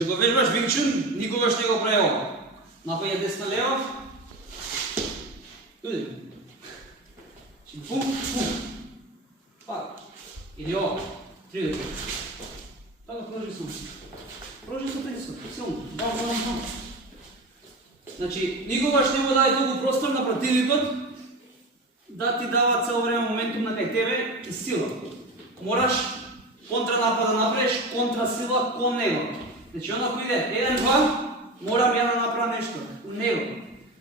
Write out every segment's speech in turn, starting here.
Ќе го вежбаш Винг Чун, никогаш не го прави ова. Напаѓа десна лева. Туди. Пук, пук. Пак. Или ова. 3. Така продолжи сум. Продолжи со притискот, силно. Бам. Значи, никогаш не му даде толку простор на противникот да ти дава цело време моментум на кај тебе и сила. Мораш контранапад да направиш, контрасила кон него. Значи, оно ако иде 1-2, морам ја да направам нешто у него.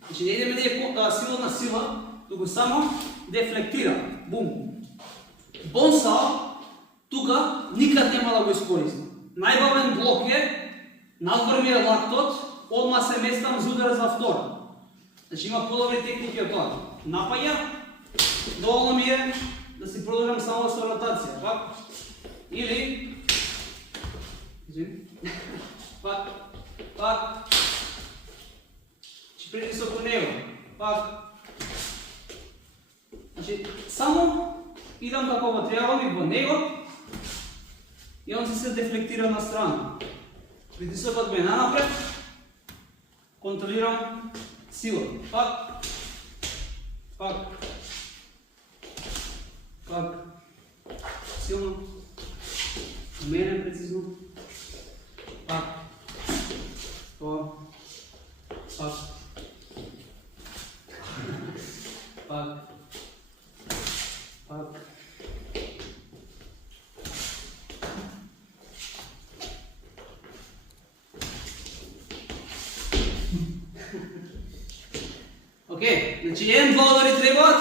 Значи, не идеме да е сила на сила, туку само дефлектира. Бум. Бонсао, тука никад нема да го искористам. Најбавен блок е, надвор ми е лактот, одма се местам за удар за втора. Значи, има подобри техники од тоа. Напаѓа, доволно ми е да си продолжам само со ротација, пак? Или... Пак. Значи, притисок у него. Пак. Значи, само идам како во триаголник во него и он се дефлектира на страна. Притисокот ме нанапред, контролирам сила. Пак. Силно. Умерен, прецизно. Пак. Океј, значи 1-2 удари требаат,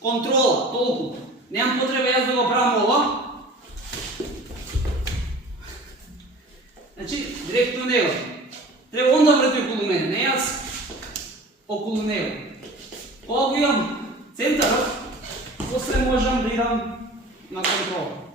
контрола, толку. Немам потреба јас да го правам ова. Значи, директно него. Треба он да врати околу мене, не јас околу него. Кога го имам центарот, после можам да идам на контрола.